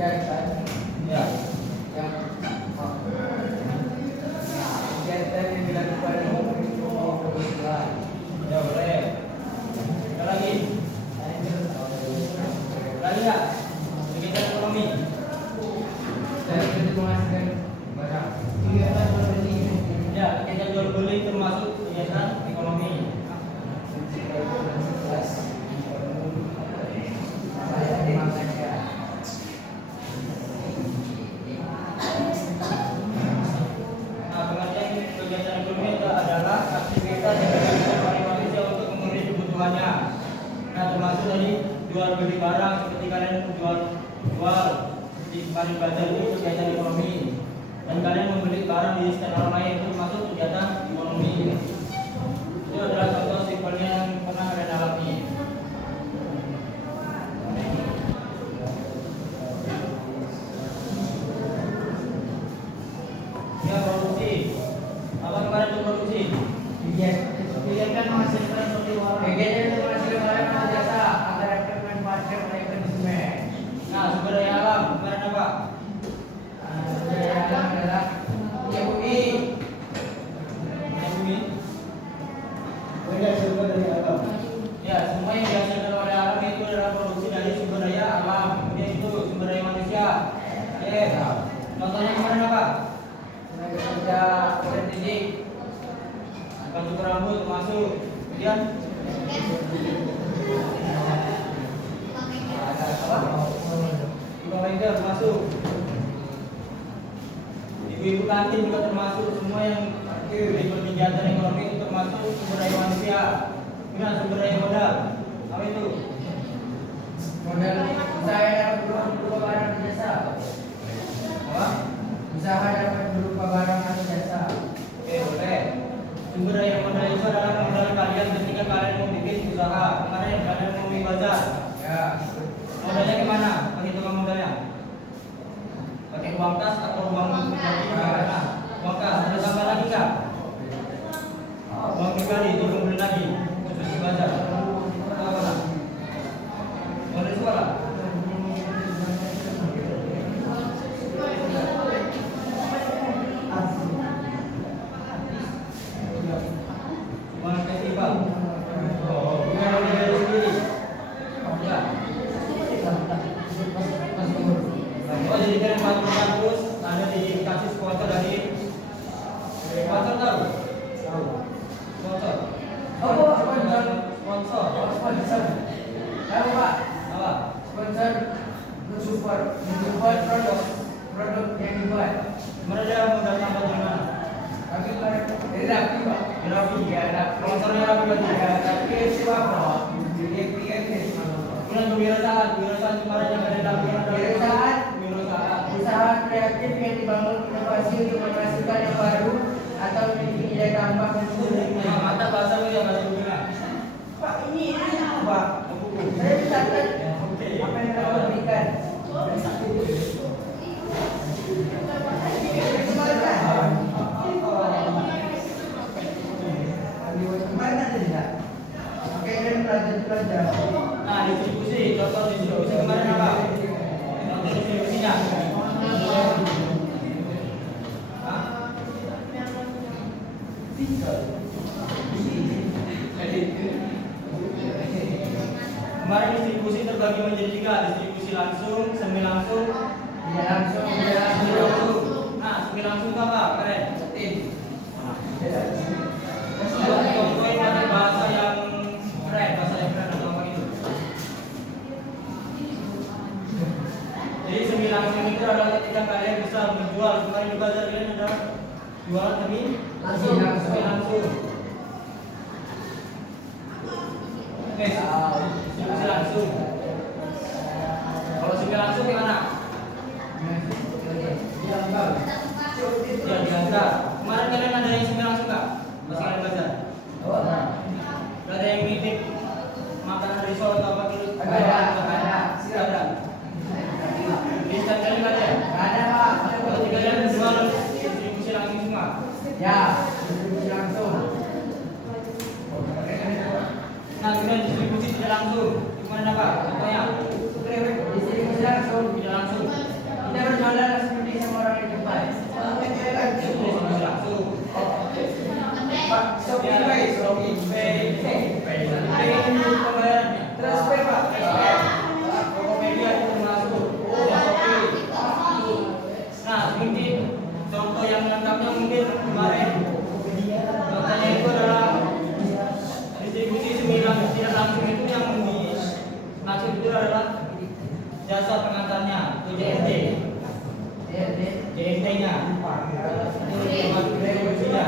Ya. Yang kegiatan yang dilakukan kebetulan. Ya boleh. Ada lagi? Lagi nggak? Kegiatan ekonomi. Dari itu menghasilkan barang. Kegiatan jual beli. Ya, kegiatan jual beli termasuk kegiatan ekonomi. Nah, termasuk dari jual beli barang seperti kalian jual di kalian belajar itu kegiatan ekonomi, dan kalian membeli barang di stand orang lain itu termasuk kegiatan ekonomi. Itu adalah contoh simpelnya yang pernah kalian alami. Ya, produksi. Apa kemarin itu produksi? Kegiatan menghasilkan seperti orang. Kegiatan itu menghasilkan barang jasa agar dapat memanfaatkan mekanisme. Nah, sumber daya alam kemarin apa? Sumber daya alam adalah bumi. Bumi. Sumber daya alam. Ya, semua yang dihasilkan oleh alam itu adalah produksi dari sumber daya alam. Kemudian itu sumber daya manusia. Contohnya kemarin apa? Tenaga kerja pendidik. Cukur rambut masuk, kemudian tukang rider masuk, ibu-ibu kantin juga termasuk. Semua yang berikut kegiatan ekonomi itu termasuk sumber daya manusia. Nah, sumber daya modal apa itu? Modal usaha dapat berupa barang atau jasa. Apa? Usaha dapat berupa barang atau jasa. Oke, boleh. Sumber daya modal itu adalah modal kalian ketika kalian mau bikin usaha. Kemarin kalian mau bikin bazar. Ya. Modalnya gimana? Perhitungan modalnya? Pakai uang kas atau uang pribadi? Uang kas. Ada tambah lagi nggak? Uang pribadi itu belum lagi. Terus bazar. Apa? Modal sekolah. Produk yang dibuat. Mereka modal tambah di mana? Tapi dari Rapi, Pak. Rapi ya, sponsornya Rapi lagi. Tapi itu apa? Kemudian kewirausahaan kemarin yang ada dalam kewirausahaan. Usaha kreatif yang dibangun inovasi untuk menghasilkan yang baru atau memiliki nilai tambah dan mata bahasa yang bahasa dunia. Pak, ini apa? Saya catat apa yang kalian berikan. Nah, distribusi, contoh distribusi kemarin apa? Contoh distribusinya. Kemarin distribusi terbagi menjadi 3, distribusi langsung, semi langsung, tidak langsung, Nah, semi langsung itu apa? Keren. Contohin ada bahasa yang keren atau apa gitu. Jadi semi langsung itu adalah ketika kalian bisa menjual. Kemarin di bazar kalian ada jualan semi langsung. Oke, distribusi langsung. Kalau semi langsung gimana? Ya, diantar. Kemarin kalian ada yang semi langsung nggak? Masih kalian bazar? Ada yang nitip makanan risol atau apa gitu? Ada. Ada. Di stand kalian nggak ada ya? Nggak ada, Pak. Kalau kalian jual distribusi langsung semua? Ya, distribusi langsung. Nah, kemudian distribusi tidak langsung. Gimana Pak? Contohnya? Distribusi langsung tidak langsung. JST. JST-nya. Itu termasuk biaya produksinya.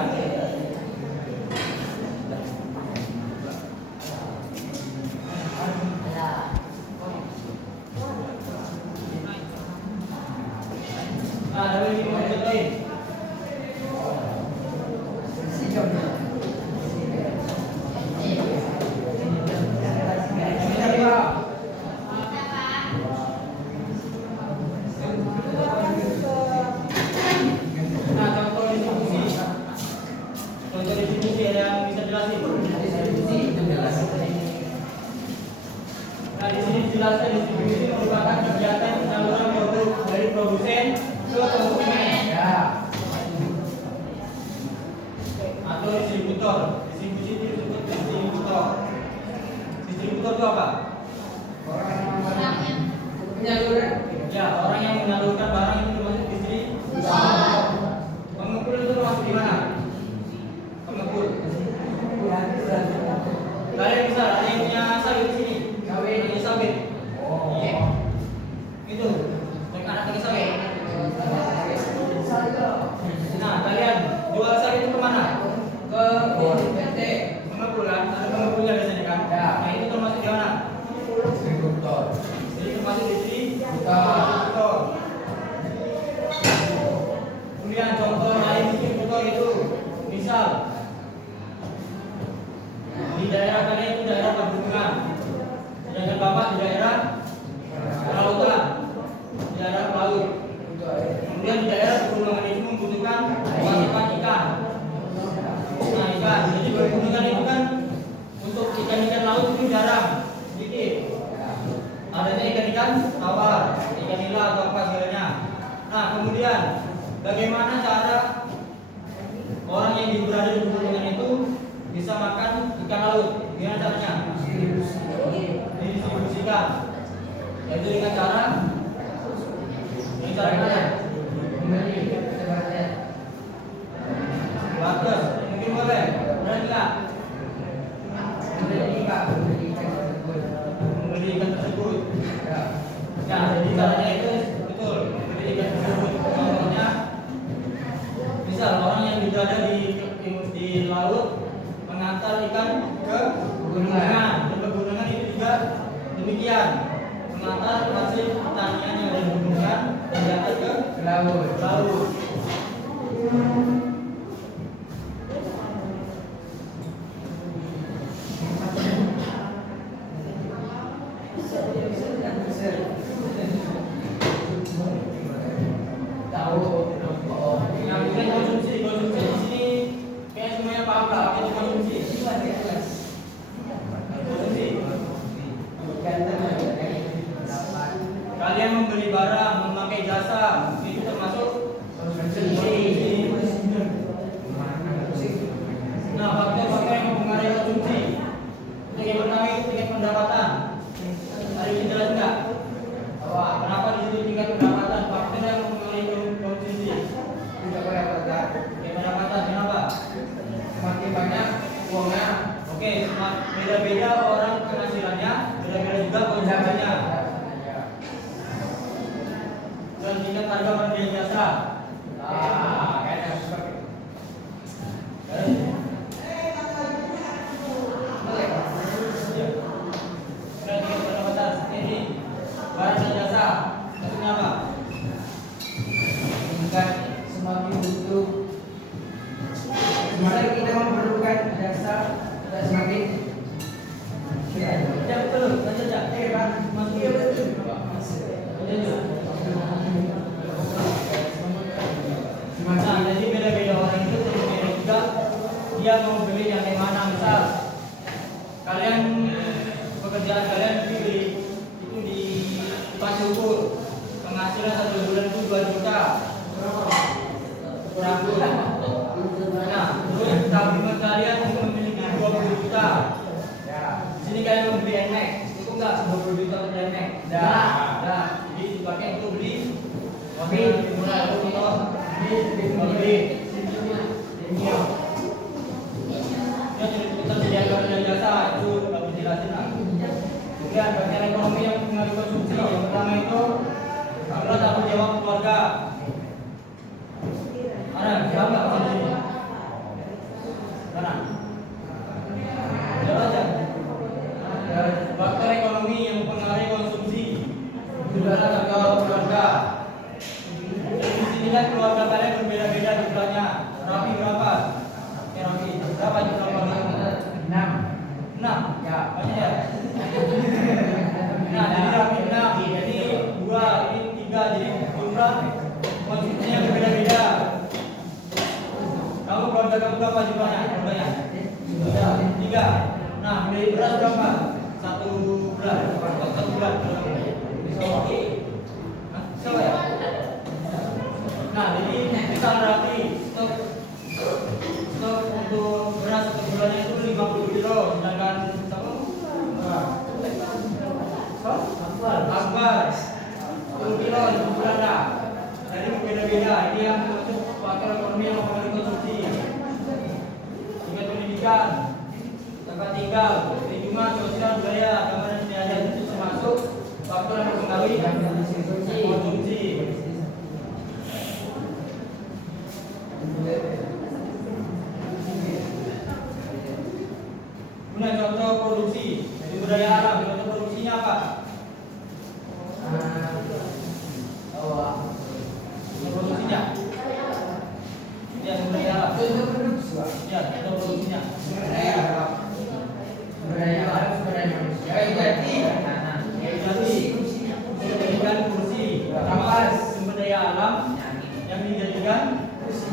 Nah, dari ini mau contohin. Contoh distribusi ada yang bisa jelasin. Nah, di sini dijelaskan distribusi merupakan kegiatan penyaluran produk dari produsen ke konsumen. Atau distributor. Distribusi itu disebut distributor. Distributor itu apa? Ya, orang yang menyalurkan barang itu termasuk distributor. Pengepul itu termasuk di mana? Pengepul. Kalian bisa ada yang punya sawit di sini? Punya sawit. Itu. Mereka anak punya sawit. Nah, kalian jual sawit itu kemana? Ke pengepul kan? Ada pengepulnya biasanya kan? Nah, itu termasuk di mana? Distributor. Jadi termasuk distributor. Kemudian contoh lain distributor itu, misal di daerah kalian itu daerah pegunungan, sedangkan bapak di daerah kelautan, di daerah laut. Kemudian di daerah pegunungan itu membutuhkan pasokan ikan. Nah, ikan. Jadi pegunungan itu kan untuk ikan-ikan laut itu jarang, sedikit. Adanya ikan-ikan tawar, ikan nila atau apa segalanya. Nah, kemudian bagaimana cara orang yang berada di pegunungan itu bisa makan ikan laut? Gimana caranya? Didistribusikan. Yaitu dengan cara batas. Mungkin boleh. Berani nggak? Membeli ikan tersebut. Ya, jadi caranya itu betul. Membeli ikan tersebut. Contohnya, misal orang yang berada di laut mengantar ikan ke pegunungan. Dan pegunungan itu juga demikian, mengantar hasil pertanian yang ada di pegunungan dan diantar ke laut. Yang kemudian konsumsi di sini kayak semuanya paham lah apa itu konsumsi. Kalian membeli barang, memakai jasa, itu termasuk konsumsi. Nah, faktor-faktor yang mempengaruhi konsumsi. Untuk yang pertama itu tingkat pendapatan. Ada yang jelas enggak? Kenapa di situ tingkat pendapatan? Faktor yang mempengaruhi konsumsi. Pendapatan, kenapa? Semakin banyak uangnya. Oke, beda-beda orang penghasilannya, beda-beda juga konsumsinya. Dan tingkat harga pembelian jasa. Kayaknya seperti Dan tingkat pendapatan ini barang dan jasa. Maksudnya apa? tingkat semakin butuh, semakin kita memerlukan jasa, kita semakin Ya betul, saja. Masuk ya betul. Nah, jadi beda-beda orang itu beda juga. Dia mau beli yang mana? Misal kalian pekerjaan kalian itu di Pasir Ukur, penghasilan 1 bulan itu 2 juta. Kurang. Nah, terus tabungan kalian itu memiliki 20 juta. Di sini kalian membeli NMAX, cukup nggak 20 juta untuk NMAX? Dah. Jadi dipakai untuk beli mobil, mulai motor, mobil. Ya, tersediakan dan jasa itu aku jelasin lah. Kemudian bagian ekonomi yang mempengaruhi konsumsi. Yang pertama itu adalah jumlah konsumsinya berbeda-beda. Kamu keluarga kamu berapa jumlahnya? Keluarganya? Tiga. Nah, beli beras berapa? Satu bulan. Satu bulan. Siapa ya? Nah, jadi kita berarti stok untuk beras satu bulannya itu 50 kilo, sedangkan Akbar 10 kilo satu bulan lah. Jadi berbeda-beda. Ini yang termasuk faktor ekonomi yang mempengaruhi konsumsi. Tingkat pendidikan, tempat tinggal, lingkungan, sosial, budaya, agama dan istiadat itu termasuk faktor yang mempengaruhi konsumsi. Kemudian contoh produksi, sumber daya alam. Contoh produksinya apa? Produksinya? Ya, sumber daya alam. Ya, contoh produksinya. Sumber daya alam, sumber daya manusia. Jadi, dijadikan kursi. Sumber daya alam yang dijadikan kursi.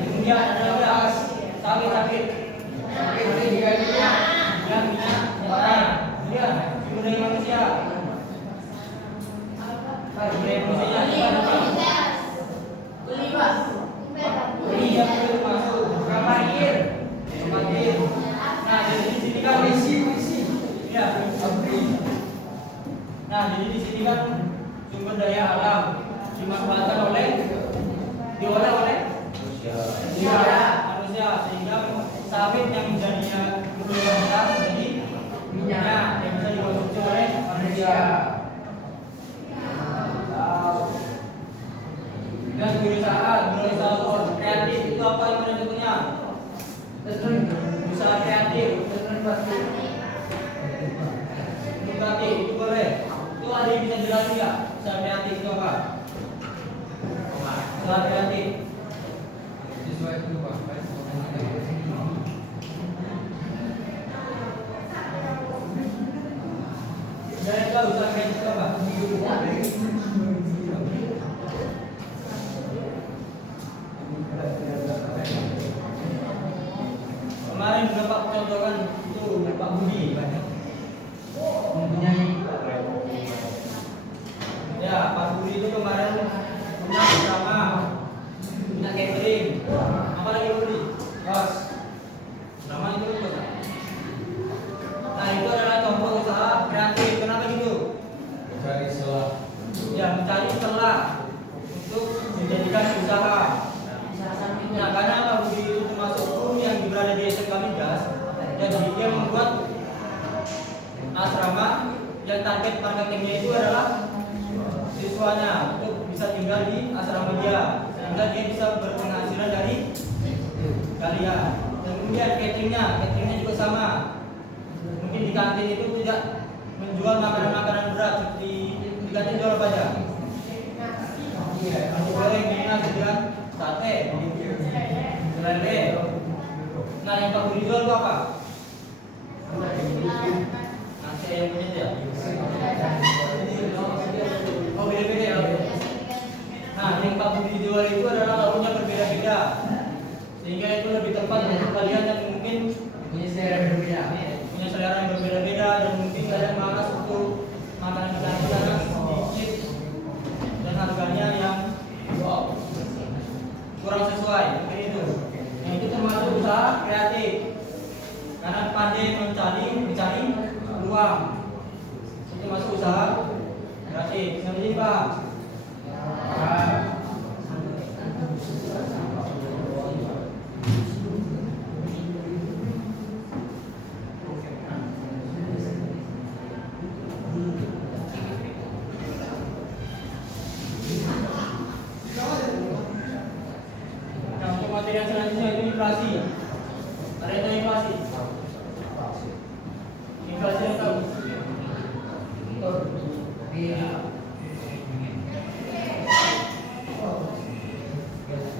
Kemudian ada sawit. Yang minyak bakar. Kemudian sumber daya manusia. Sumber daya manusianya ini yang perlu masuk air. Nah, jadi di sini kan ya. Nah, jadi di sini kan sumber daya alam dimanfaatkan diolah oleh manusia sehingga sawit yang menjadinya bermanfaat menjadi minyak yang bisa dikonsumsi oleh manusia. Dan berusaha kreatif itu apa yang menentunya? Usaha kreatif, kreatif itu boleh. Itu ada yang bisa jelasin nggak? Usaha kreatif itu apa? Usaha kreatif. Saya tahu usaha kreatif itu apa? Kemarin Bapak contohkan itu Pak Budi mempunyai ya Pak Budi itu kemarin punya bersama punya catering. Apa lagi Pak Budi? Bos. Nama itu bos. Nah itu adalah contoh usaha kreatif. Kenapa gitu? Mencari celah. Ya mencari celah untuk menjadikan usaha. Nah karena Pak Budi itu termasuk guru yang berada di SMK Migas, jadi dia membuat asrama yang target marketingnya itu adalah siswanya untuk bisa tinggal di asrama dia, sehingga dia bisa berpenghasilan dari kalian. Dan kemudian cateringnya juga sama. Mungkin di kantin itu tidak menjual makanan-makanan berat seperti di kantin jual apa aja? Nasi goreng, minyak, kemudian sate, lele. Nah yang Pak Budi jual itu apa? Nasi ayam penyet ya? Oh beda-beda ya? Nah yang Pak Budi jual itu adalah lauknya berbeda-beda, sehingga itu lebih tepat untuk kalian yang mungkin punya selera yang berbeda-beda dan mungkin kalian malas untuk makanan yang sedikit dan harganya yang kurang sesuai, mungkin itu. Nah itu termasuk usaha kreatif karena pandai mencari peluang. Itu masuk usaha kreatif. Sampai sini Pak. Nah untuk materi yang selanjutnya itu inflasi. Ada yang tahu inflasi? Inflasi yang tahu?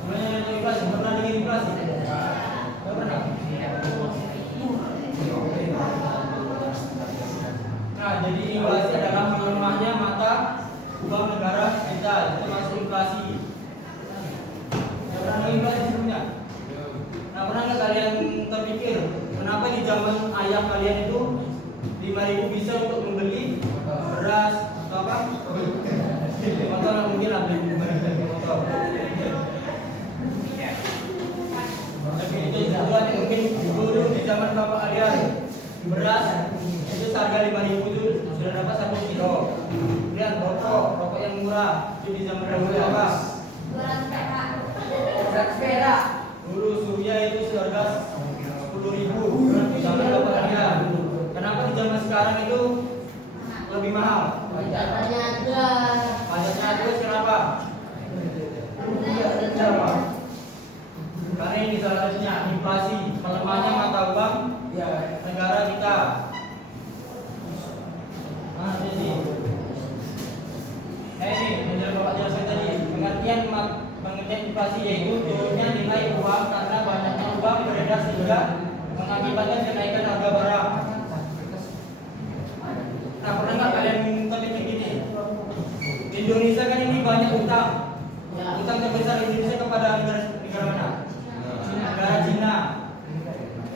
Mana yang tahu inflasi? Pernah dengar inflasi? Tidak pernah. Nah jadi inflasi adalah melemahnya mata uang negara itu termasuk inflasi. Ya, pernah inflasi sebelumnya? Nah, pernah nggak kalian terpikir kenapa di zaman ayah kalian itu 5.000 bisa untuk membeli beras atau apa? Motor mungkin lah beli motor. Tapi itu tujuan mungkin dulu di zaman bapak kalian beras itu harga 5.000 itu sudah dapat 1 kilo. Kemudian rokok yang murah itu di zaman dahulu apa? 200 perak. Dulu surya itu seharga 10.000 di zaman bapak kalian. Kenapa di zaman sekarang itu lebih mahal? Pajaknya terus kenapa? Karena ini salah satunya inflasi, melemahnya mata uang negara kita. Nah, jadi ini menjelaskan bapak jelaskan tadi pengertian inflasi yaitu turunnya nilai uang karena banyaknya uang beredar sehingga mengakibatkan kenaikan harga barang. Nah, pernah nggak kalian terpikir gini? Indonesia kan ini banyak utang. Utang terbesar Indonesia kepada negara mana? Negara Cina.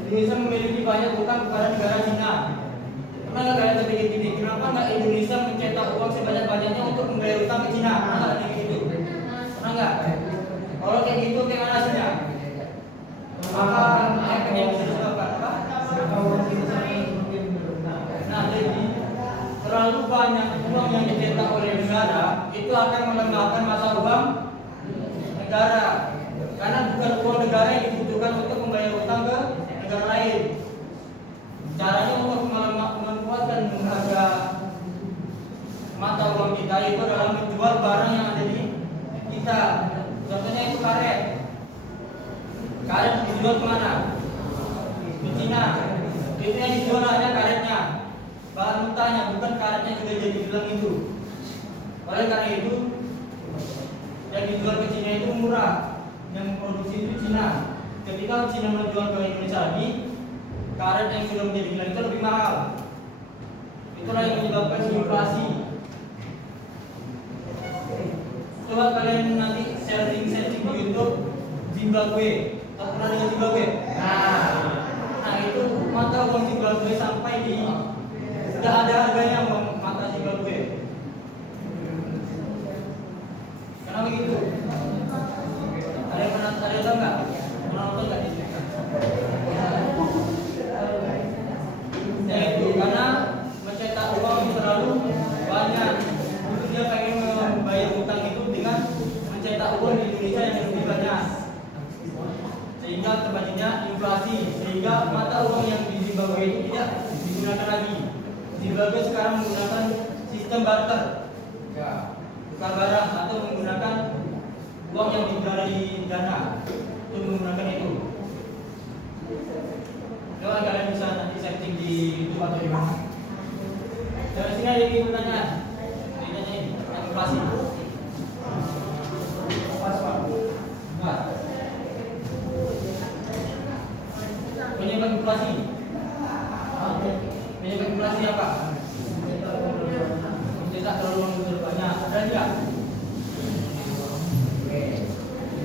Indonesia memiliki banyak utang kepada negara Cina. Pernah nggak kalian terpikir gini? Kenapa nggak Indonesia mencetak uang sebanyak-banyaknya untuk membayar utang ke Cina? Pernah nggak kayak gitu? Pernah nggak? Kalau kayak gitu, kayak mana hasilnya? Maka efek yang bisa disebabkan apa? Nah, jadi terlalu banyak uang yang dicetak oleh negara itu akan melemahkan mata uang negara, karena bukan uang negara yang dibutuhkan untuk membayar utang ke negara lain. Caranya untuk menguatkan harga mata uang kita itu adalah menjual barang yang ada di kita. Contohnya itu karet. Karet dijual kemana? Di Cina. Itu yang dijual hanya karetnya, bahan mentahnya, bukan karetnya sudah jadi gelang itu. Oleh karena itu yang dijual ke Cina itu murah, yang memproduksi itu Cina. Ketika Cina menjual ke Indonesia lagi, karet yang sudah menjadi gelang itu lebih mahal. Itulah yang menyebabkan inflasi. Coba kalian nanti searching di YouTube Zimbabwe. Pernah dengar Zimbabwe? Nah, itu mata uang Zimbabwe sampai di sudah ada harganya mata Zimbabwe. Kenapa gitu? Ada yang pernah tahu nggak? Pernah nonton nggak di sini? Ya itu karena mencetak uang terlalu banyak. Itu dia pengen membayar utang itu dengan mencetak uang di Indonesia yang lebih banyak, sehingga terjadinya inflasi, sehingga mata uang yang di Zimbabwe itu tidak digunakan lagi. Zimbabwe sekarang menggunakan sistem barter, tukar barang atau menggunakan uang yang dijual di dana untuk menggunakan itu. Coba kalian bisa nanti searching di YouTube atau di mana. Dari sini ada pertanyaan. Ini inflasi. Penyebab inflasi. Penyebab inflasi apa? Mencetak terlalu banyak. Ada tidak?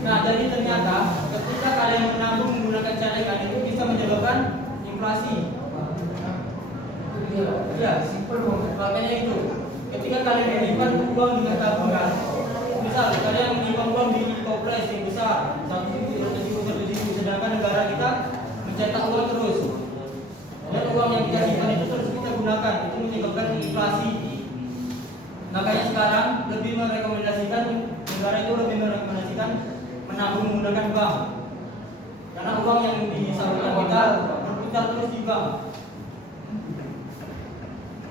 Nah, jadi ternyata ketika kalian menabung menggunakan cadangan itu bisa menyebabkan inflasi. Ya, simpel banget. Makanya itu, ketika kalian menyimpan uang dengan tabungan, misal kalian menyimpan uang di toples yang besar, 1.000, sedangkan negara kita mencetak uang terus, dan uang yang kita simpan itu terus kita gunakan, itu menyebabkan inflasi. Makanya sekarang lebih merekomendasikan, negara itu lebih merekomendasikan menabung menggunakan bank, karena uang yang disalurkan kita berputar terus di bank.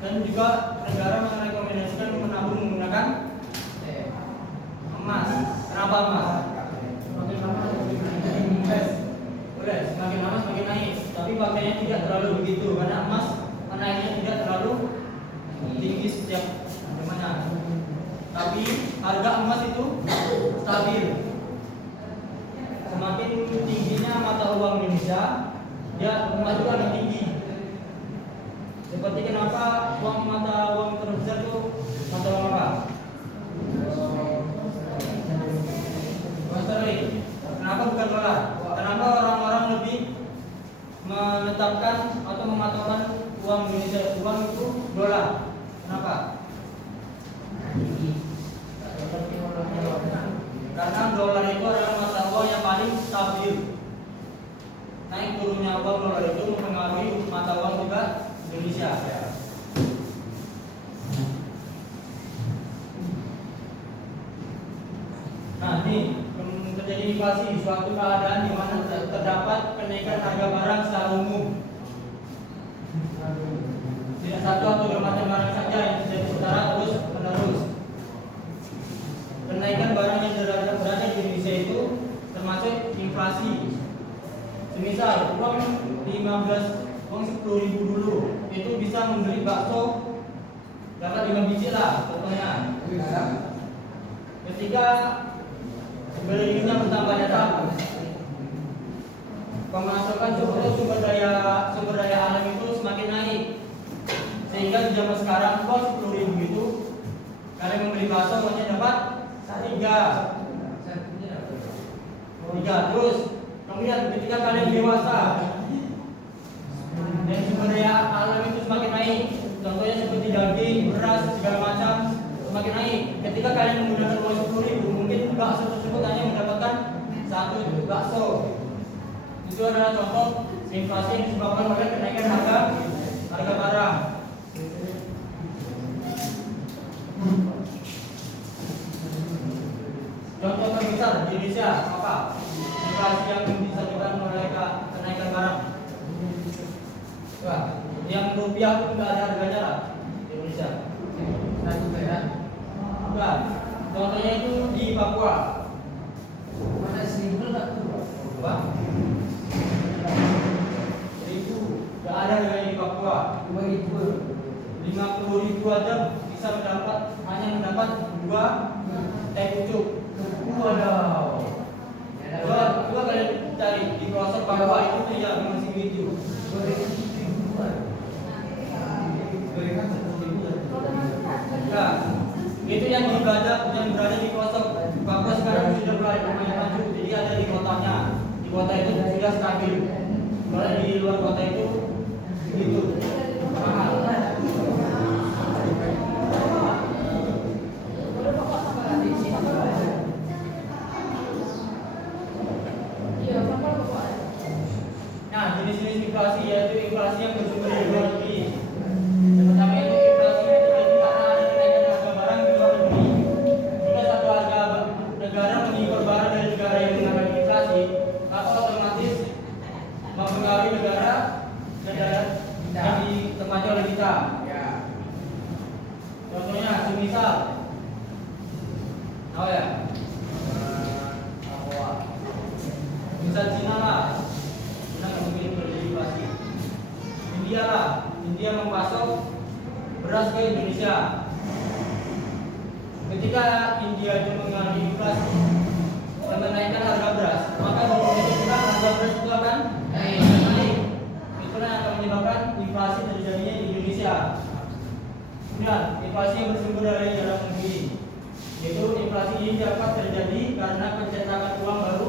Dan juga negara merekomendasikan menabung menggunakan emas. Kenapa emas? Semakin lama boleh, semakin lama semakin naik. Tapi faktanya tidak terlalu begitu, karena emas naiknya tidak terlalu tinggi setiap mana. Tapi harga emas itu stabil. Semakin tingginya mata uang Indonesia, dia emas itu lebih tinggi. Seperti kenapa mata uang terbesar itu mata uang apa? bukan dolar. Kenapa orang-orang lebih menetapkan atau mematokkan uang Indonesia, uang itu dolar? Kenapa? Karena dolar itu adalah mata uang yang paling stabil. Naik turunnya uang dolar itu mempengaruhi mata uang juga Indonesia. Nah, ini terjadi inflasi, suatu keadaan di mana terdapat kenaikan harga barang secara umum. Tidak satu atau dua macam barang saja yang terjadi secara terus menerus. Kenaikan barang yang berada di Indonesia itu termasuk inflasi. Semisal uang 10.000 dulu itu bisa membeli bakso dapat 5 biji lah contohnya. Ketika belinya bertambah datang, pemasukan sumber daya alam itu semakin naik, sehingga di zaman sekarang uang 10.000 itu kalian membeli bakso hanya dapat 3. Terus kemudian ketika kalian dewasa dan sumber daya alam itu semakin naik, contohnya seperti daging, beras, segala macam semakin naik. Ketika kalian menggunakan uang 10.000, mungkin bakso tersebut hanya mendapatkan 1 bakso. Itu adalah contoh inflasi yang disebabkan oleh kenaikan harga barang. Contoh terbesar di Indonesia apa? Inflasi yang disebabkan oleh kenaikan barang. Wah, yang rupiah pun nggak ada harganya lah di Indonesia. Bukan. Contohnya itu di Papua. Mana 1.000 nggak tuh? Apa? 1.000. Nggak ada harganya di Papua. 50.000 aja bisa hanya mendapat 2 teh pucuk. Waduh. Coba kalian cari di pelosok Papua itu tidak masih gitu. Nah, itu yang berada di pelosok Papua sekarang sudah mulai maju, jadi ada di kotanya. Di kota itu sudah stabil. Kalau di luar kota itu begitu mahal. Nah, jenis-jenis inflasi yaitu inflasi yang bersumber dari luar negeri. Pertama itu inflasi yang terjadi karena ada kenaikan harga barang di luar negeri. Jika satu harga negara mengimpor barang dari negara yang mengalami inflasi, maka otomatis mempengaruhi negara yang ditempati oleh kita. Contohnya, semisal, misal Cina lah. India memasok beras ke Indonesia. Ketika India itu mengalami inflasi dan menaikkan harga beras, maka di Indonesia juga harga beras itu akan naik. Itulah yang akan menyebabkan inflasi terjadinya di Indonesia. Kemudian inflasi yang bersumber dari dalam negeri, yaitu inflasi ini dapat terjadi karena pencetakan uang baru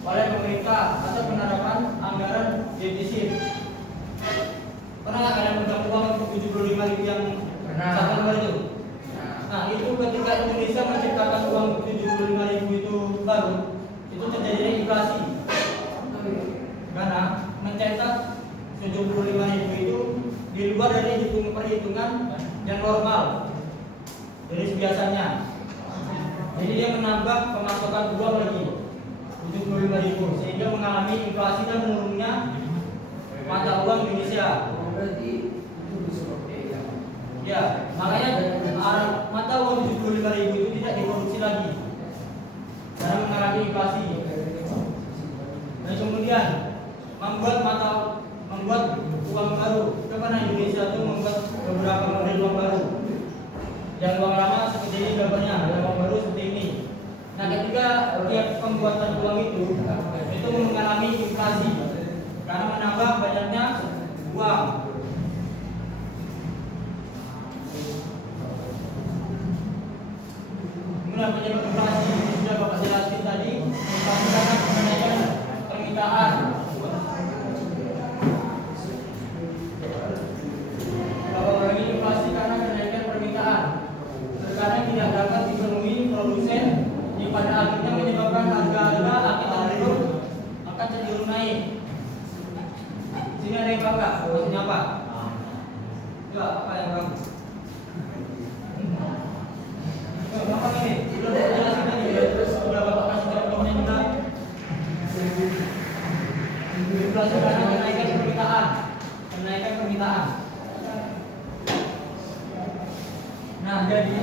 oleh pemerintah atau penerapan anggaran defisit. Pernah kalian pegang uang untuk 75.000 yang satu lembar itu? Nah, itu ketika Indonesia menciptakan uang 75.000 itu baru, itu terjadi inflasi. Karena mencetak 75.000 itu di luar dari perhitungan yang normal dari biasanya. Jadi dia menambah pemasukan uang lagi 75.000 sehingga mengalami inflasi dan menurunnya mata uang Indonesia. Berarti itu bisa pakai Ya, makanya mata uang 75.000 itu tidak diproduksi lagi karena mengalami inflasi. Dan kemudian membuat uang baru. Karena Indonesia itu membuat beberapa model uang baru. Yang uang lama seperti ini gambarnya, yang uang baru seperti ini. Nah, ketika tiap pembuatan uang itu mengalami inflasi karena menambah banyaknya uang. Kemudian penyebab inflasi sudah Bapak jelaskan tadi, inflasi karena kenaikan inflasi karena kenaikan permintaan. Kenaikan permintaan. Nah, jadi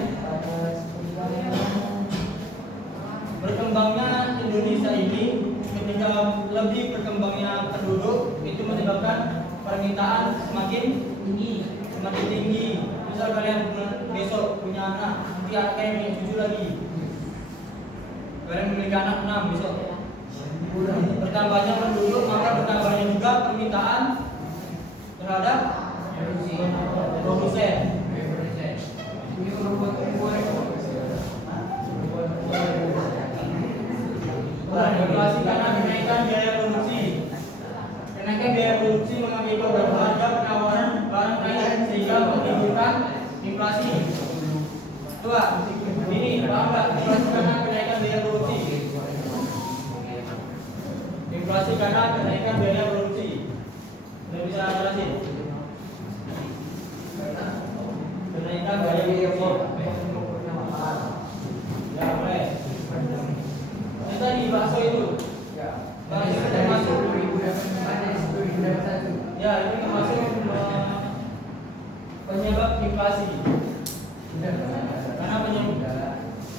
berkembangnya Indonesia ini ketika lebih berkembangnya penduduk itu menyebabkan permintaan semakin tinggi. Misal kalian besok punya anak, nanti anak kalian punya cucu lagi. Kalian memiliki anak 6 besok. Bertambahnya penduduk maka bertambahnya juga permintaan terhadap produsen. Inflasi karena kenaikan biaya produksi. Kenaikan biaya produksi mengakibatkan harga penawaran barang naik sehingga menimbulkan inflasi. Coba, ini paham nggak? Inflasi karena kenaikan biaya produksi. Inflasi karena kenaikan biaya produksi. Sudah bisa jelasin? Kenaikan biaya produksi. Ya boleh. Ini tadi bakso itu. Bakso itu termasuk. Ya ini termasuk penyebab inflasi.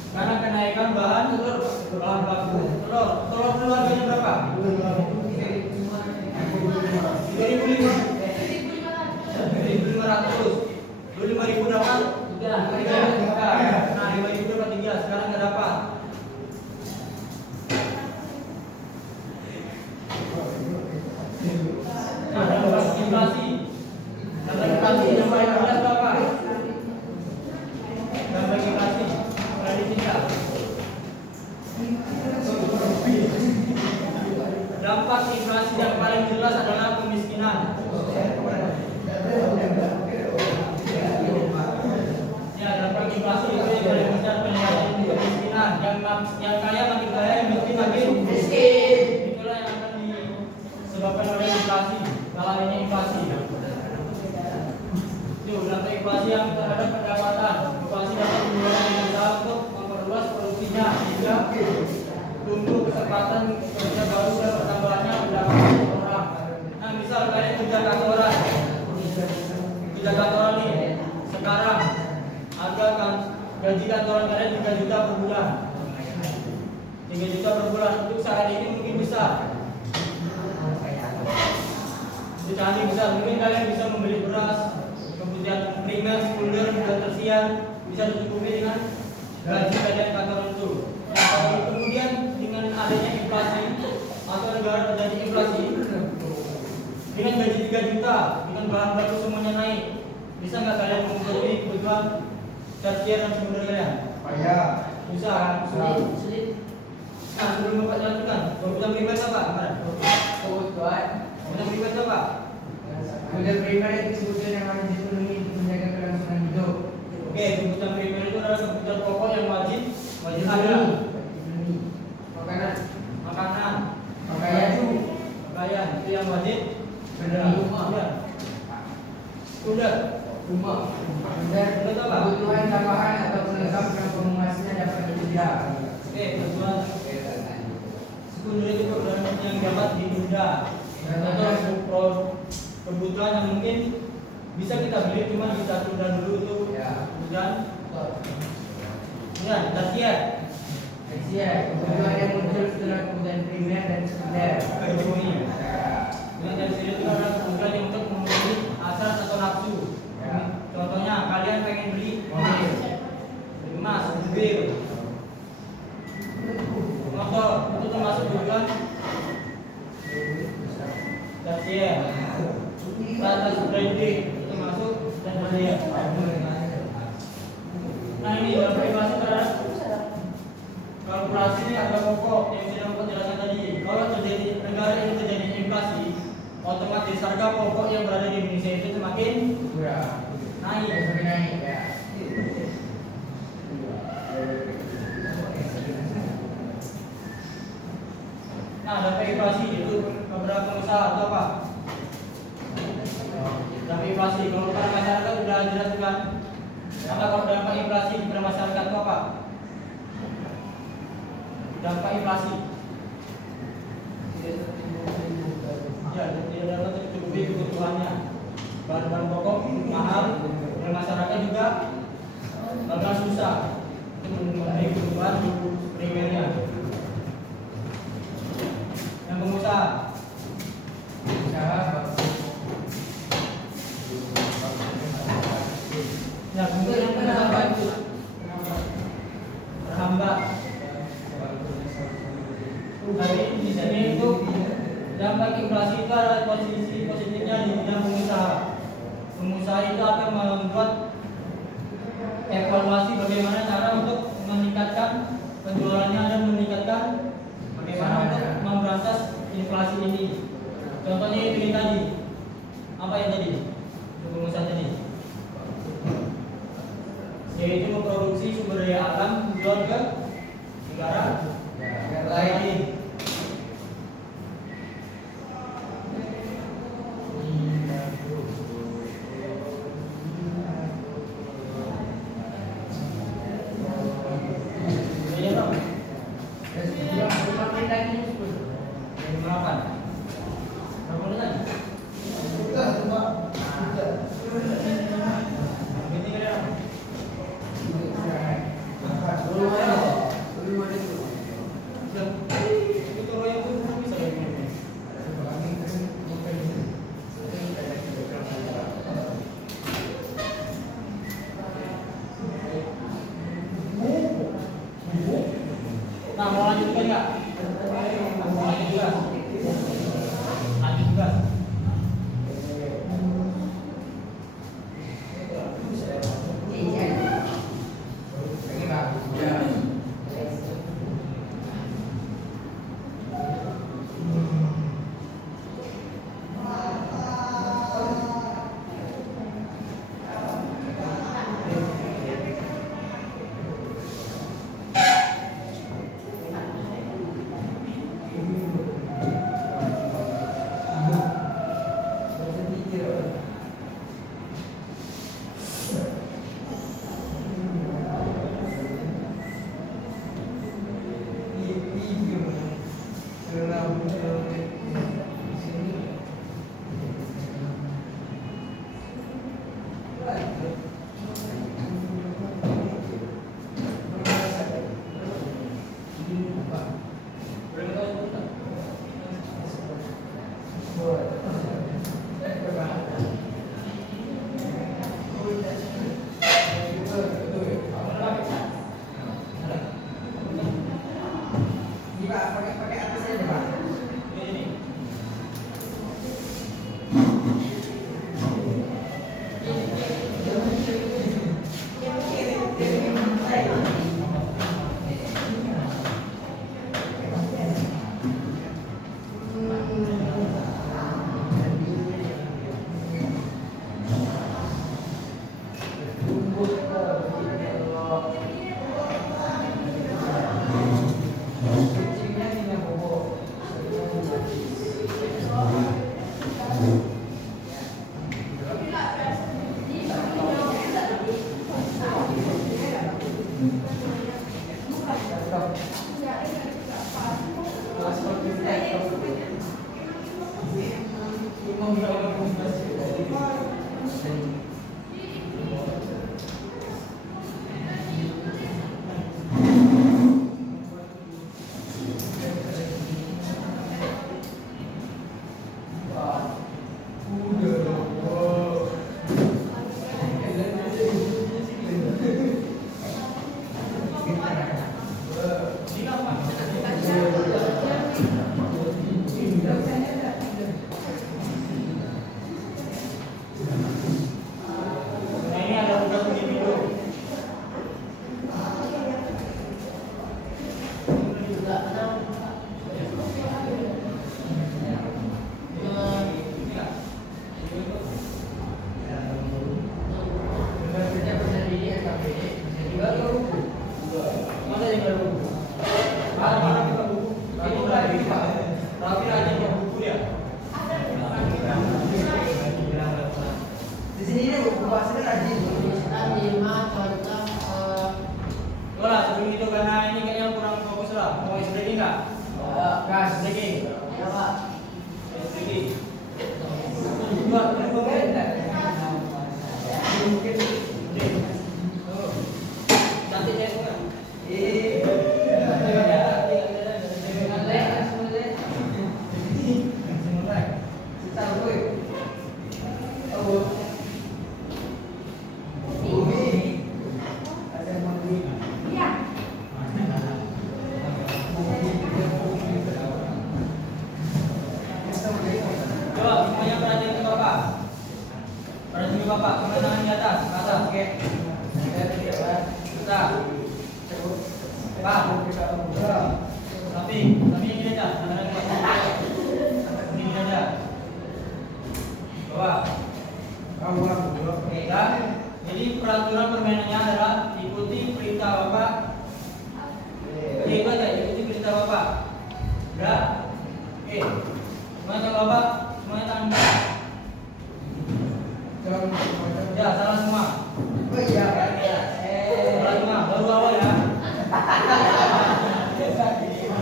Karena kenaikan bahan baku. Telur harganya berapa? 2.500. 25.000 dapat? 3. Nah, 5.000 dapat 3. Sekarang nggak dapat. Nah, dampak inflasi. Dampak inflasi yang paling jelas apa? Dampak inflasi. Berarti tidak. Dampak inflasi yang paling jelas adalah kemiskinan. Ya, dampak inflasi itu yang paling besar peningkatan kemiskinan. Yang kaya makin kaya, yang miskin makin miskin. Itulah yang akan disebabkan oleh inflasi. Kalau ini inflasi. Itu dampak inflasi yang terhadap pendapatan. Inflasi dapat mendorong usaha untuk memperluas produksinya sehingga tumbuh kesempatan kerja baru dan bertambahnya pendapatan orang. Nah, misal kalian kerja kantoran nih, sekarang harga gaji kantoran kalian 3 juta per bulan. 3 juta per bulan untuk saat ini mungkin besar. Saat ini besar, mungkin kalian bisa membeli beras, kebutuhan primer, sekunder, dan tersier bisa dicukupi dengan gaji kalian kantoran itu. Nah, kemudian dengan adanya inflasi atau negara terjadi inflasi dengan gaji 3 juta, dengan bahan baku semuanya naik, bisa nggak kalian memenuhi kebutuhan tersier dan sekunder kalian? Bisa kan? Sulit. Nah, sebelum Bapak jelaskan, kebutuhan primer apa? Kebutuhan primer apa? Kebutuhan primer itu kebutuhan yang harus dipenuhi untuk menjaga kelangsungan hidup. Oke, kebutuhan primer itu adalah kebutuhan pokok yang wajib ada. Makanan, pakaian itu yang wajib. Rumah. Kebutuhan tambahan atau pelengkap yang pemuasnya dapat ditunda. Oke, kebutuhan sekunder itu kebutuhan yang dapat ditunda. Atau kebutuhan yang mungkin bisa kita beli cuma kita tunda dulu itu. Kemudian tersier. Kebutuhan yang muncul setelah kebutuhan primer dan sekunder. Yang tersier itu adalah kebutuhan yang untuk memenuhi hasrat atau nafsu. Contohnya kalian pengen beli emas, mobil, motor, itu termasuk kebutuhan tersier. Batas branding itu termasuk tersier. Nah, ini dalam inflasi terhadap kalkulasi harga pokok yang sudah Bapak jelaskan tadi. Kalau terjadi negara ini terjadi inflasi, otomatis harga pokok yang berada di Indonesia itu semakin naik. Nah, dampak inflasi itu beberapa pengusaha atau apa? Dampak inflasi kalau pada masyarakat sudah jelas kan? Apa kalau dampak inflasi kepada masyarakat itu apa? Dampak inflasi. ya, tidak dapat tercukupi kebutuhannya. Bahan-bahan pokok mahal dan masyarakat juga agak susah untuk memenuhi kebutuhan primernya. Yang pengusaha ya mungkin yang pengusaha itu terhambat. Tapi di sini itu dampak inflasi itu ada posisi positifnya di bidang pengusaha. Pengusaha itu akan membuat evaluasi bagaimana cara untuk meningkatkan penjualannya dan meningkatkan bagaimana untuk memberantas inflasi ini. Contohnya itu yang tadi. Apa yang tadi? Untuk pengusaha tadi. Yaitu memproduksi sumber daya alam jual ke negara lain. Nah, mau lanjutkan nggak? Lanjut juga. Lanjut juga. Gas, sedikit. Ya, Pak. Sedikit. Samping ini aja. Ini aja. Bawah. Oke kan? Jadi peraturan permainannya adalah ikuti perintah Bapak. Itu aja, ikuti perintah Bapak. Udah? Oke. Semuanya tangan Bapak, semuanya tangan Bapak. Ya, salah semua. Salah semua, baru awal ya.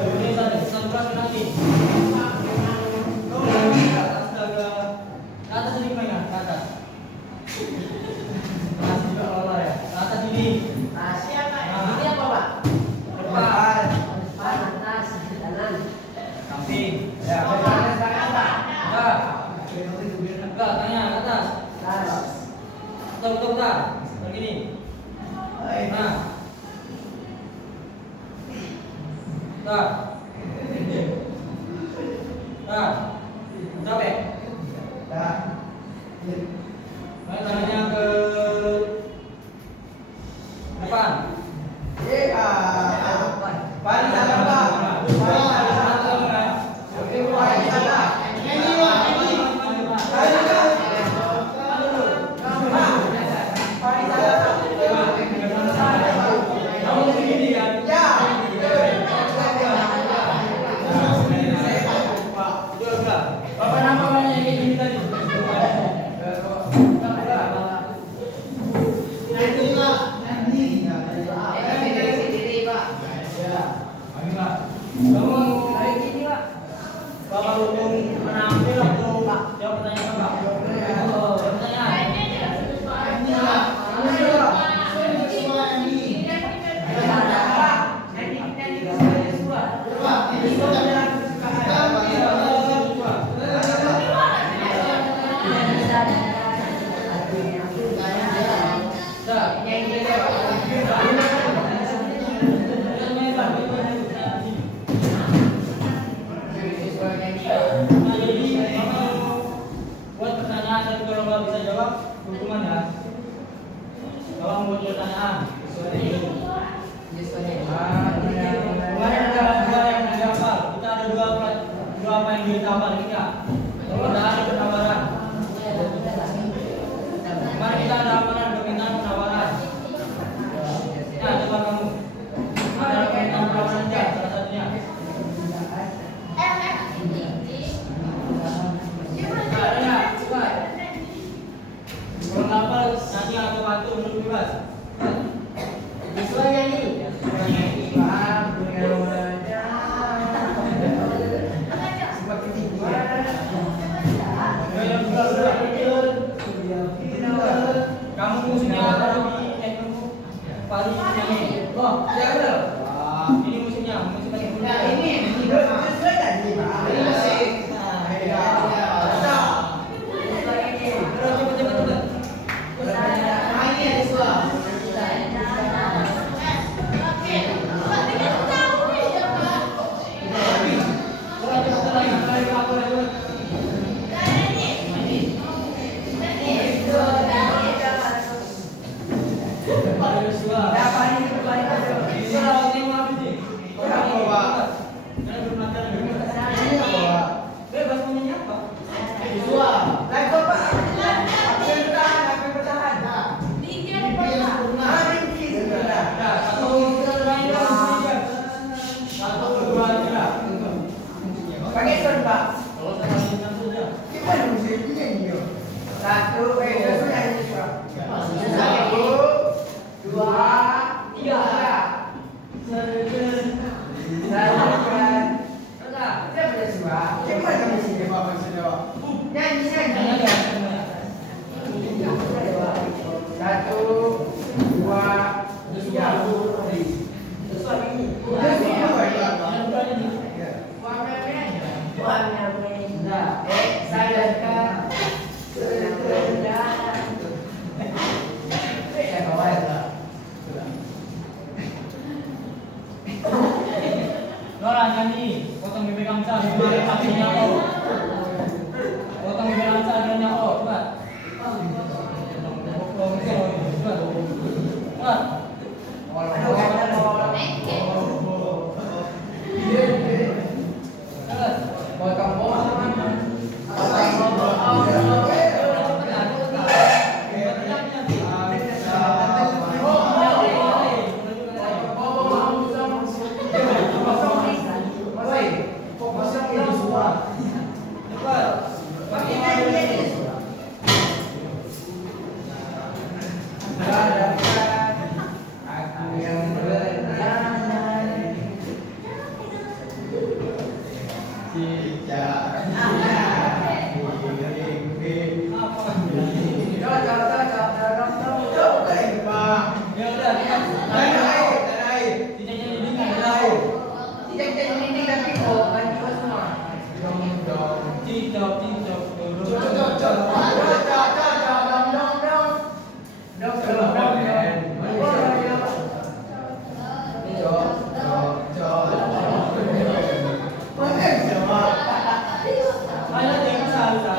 Ini satu kelas nanti. Astaga. Ke atas ini mainan, ke atas. Masih juga lolos ya. Ke atas ini. Samping. Ya, enggak, tanya ke atas. Bentar. Begini. Nah. Bentar. Capek. Tangannya ke depan. Bapak namanya ini tadi. Kamu hari ini Pak. Bapak hukum menampil atau jawab pertanyaan Bapak? Jawab pertanyaan. Buat pertanyaan dan kalau nggak bisa jawab hukuman ya. Kalau mau pertanyaan kemarin ada dua yang dihafal. Kita ada dua apa yang dihafal kita. Kalau ada penawaran. Kemarin kita ada amalan permintaan penawaran. Ya coba kamu. Ada permintaan penawaran aja salah satunya. Kalau kapal nanti aku bantu dulu bebas. Siswanya nih. Kamu musimnya apa di Palu ini? Oh, ya udah. Ini musimnya, musim lagi punya. Ini sesuai tadi, Pak. Cepet. Bebas maunya apa? Satu berdua aja. Pakai son, Pak. Kalau sama bintang saja. Gimana musimnya ini, yo? Satu, sesuai ini, Pak. Satu, 2, 3. Saya boleh suara. Gimana musimnya, Pak? Nyanyi. Satu, 2, 3. Warna merah. Sadarkan. Nora nyanyi, potong bebek angsa, akhirnya O. Potong bebek angsa, akhirnya O, coba. Coba. Ya udah, kita tidak jadi dengan tahu. Cicok. Ayo jangan salsa.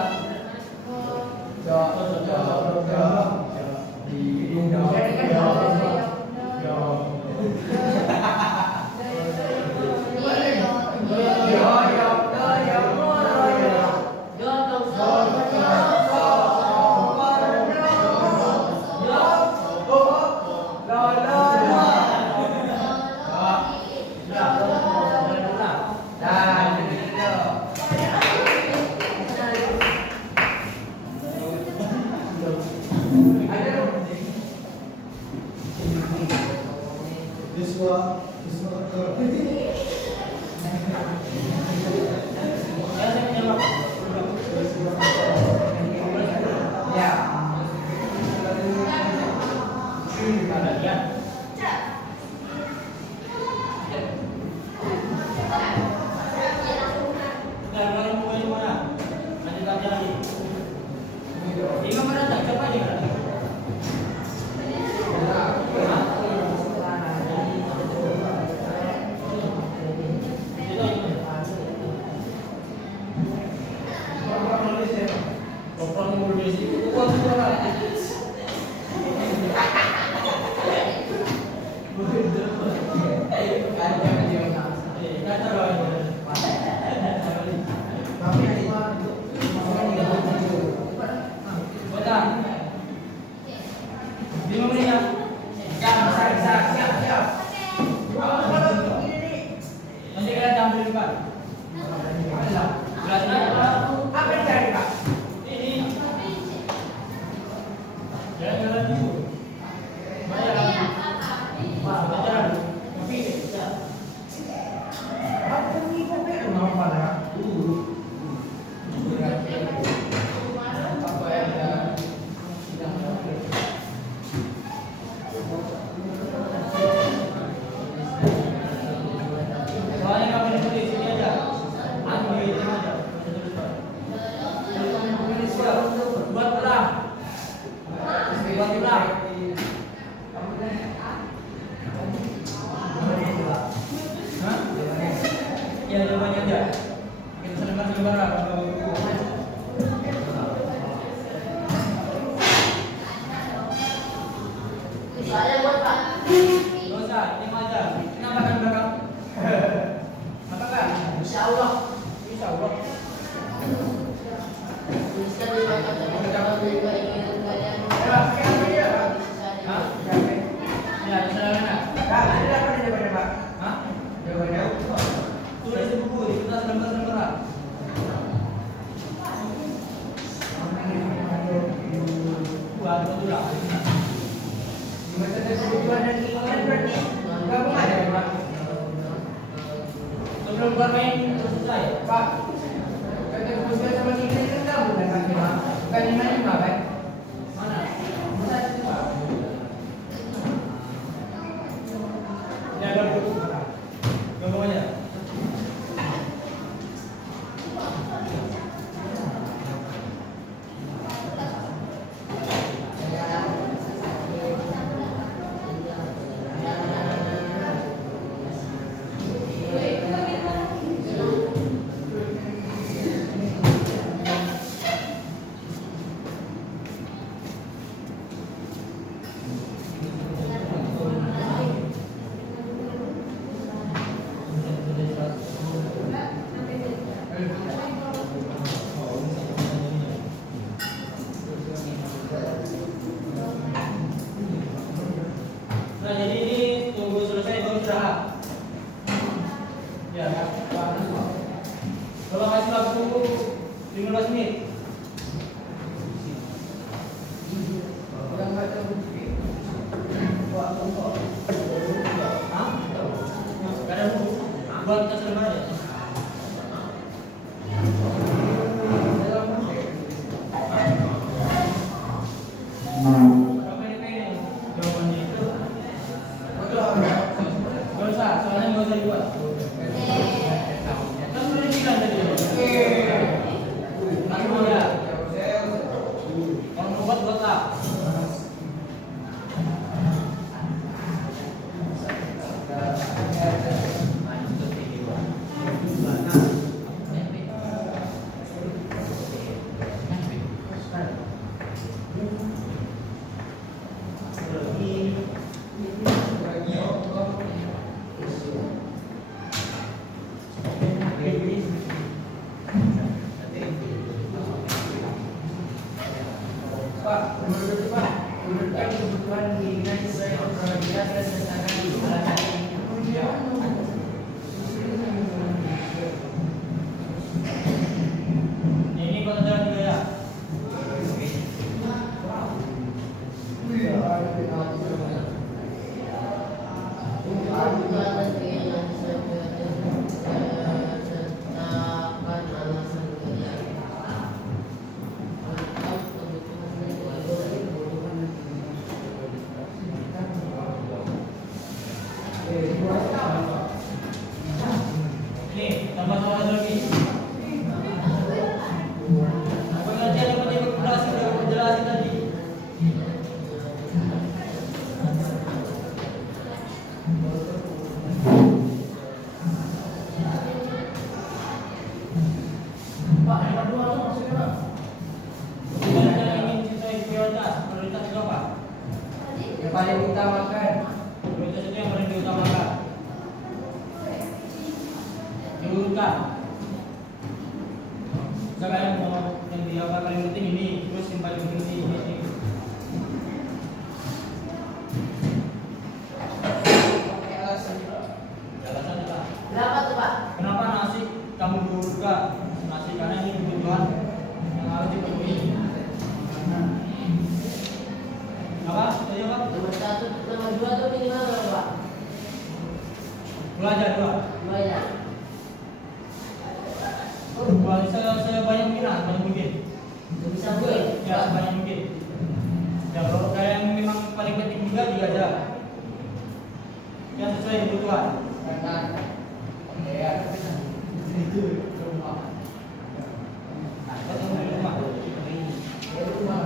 Sebelum keluar main selesai, Pak. Kata bosnya sama kita kan kamu dan kaki mah. Bukan 55 kan? Mana? Mana itu, Pak? Ini ada buku. Ngomong aja. Nah, jadi ini tunggu selesai baru istirahat. Ya, kalau kasih waktu 15 menit. Hah? Gak ada buku. Buat kita selesai aja. Pak, yang kedua tuh maksudnya Pak. Tidak ada yang ingin sesuai prioritas. Prioritas itu apa? Yang paling utamakan. Prioritas itu yang paling diutamakan. Diurutkan. Misalkan yang diapa paling penting ini, terus yang paling penting ini. Alasannya apa? Berapa tuh Pak? Kenapa nasi kamu diurutkan? Nasi karena ini kebutuhan yang harus dipenuhi. Apa? Tadi apa? Nomor 1, nomor 2 tuh minimal berapa Pak? Dua aja, dua. 2 ya. Dua sebanyak mungkin lah, sebanyak mungkin. Itu bisa gue. Ya, sebanyak mungkin. Ya, kalau kayak yang memang paling penting juga aja. Yang sesuai kebutuhan. Karena ya itu rumah. Nah, betul di rumah. Ya rumah.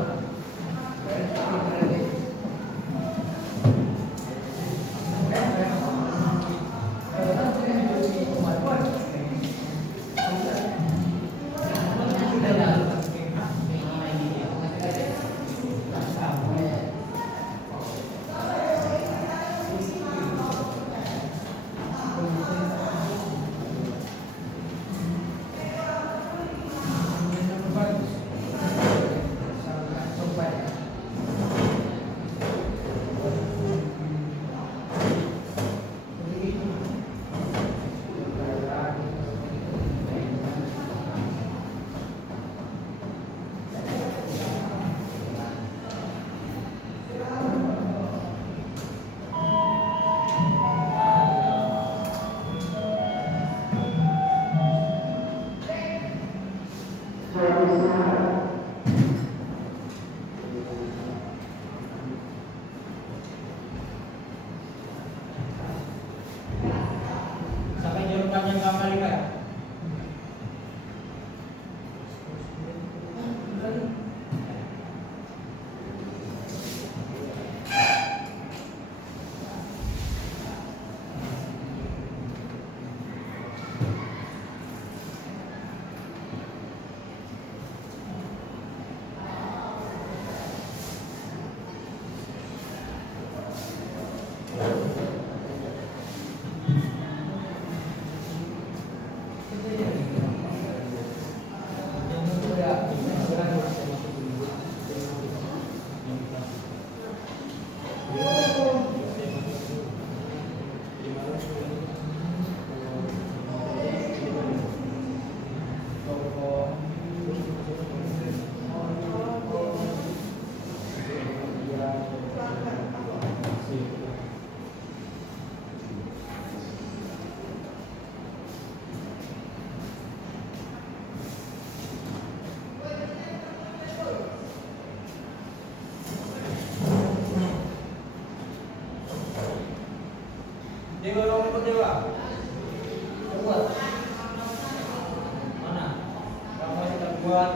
Sampai jalur panjang berapa kali Pak? Dewa orang ikut dewa. Buat. Mana? Kamu kita buat.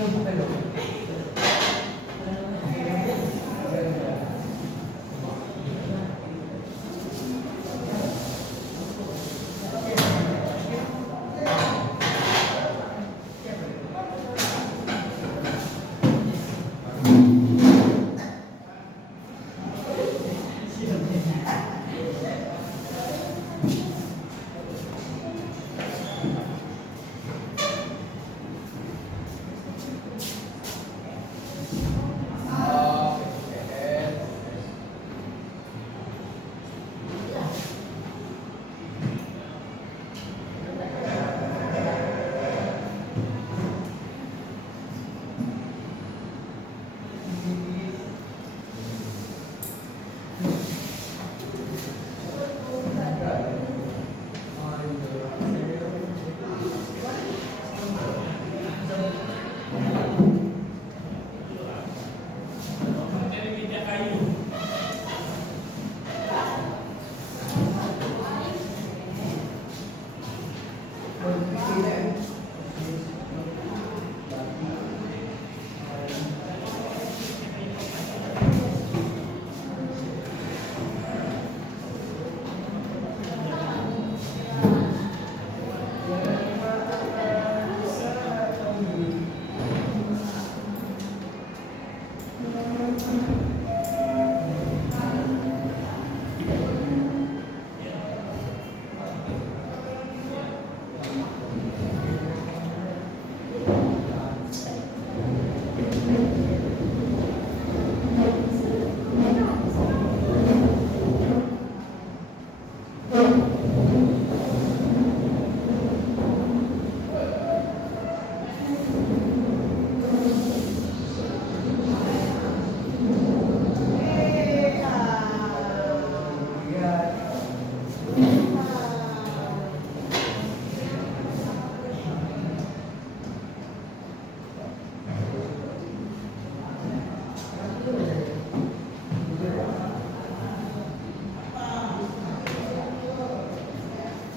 Bukan dong.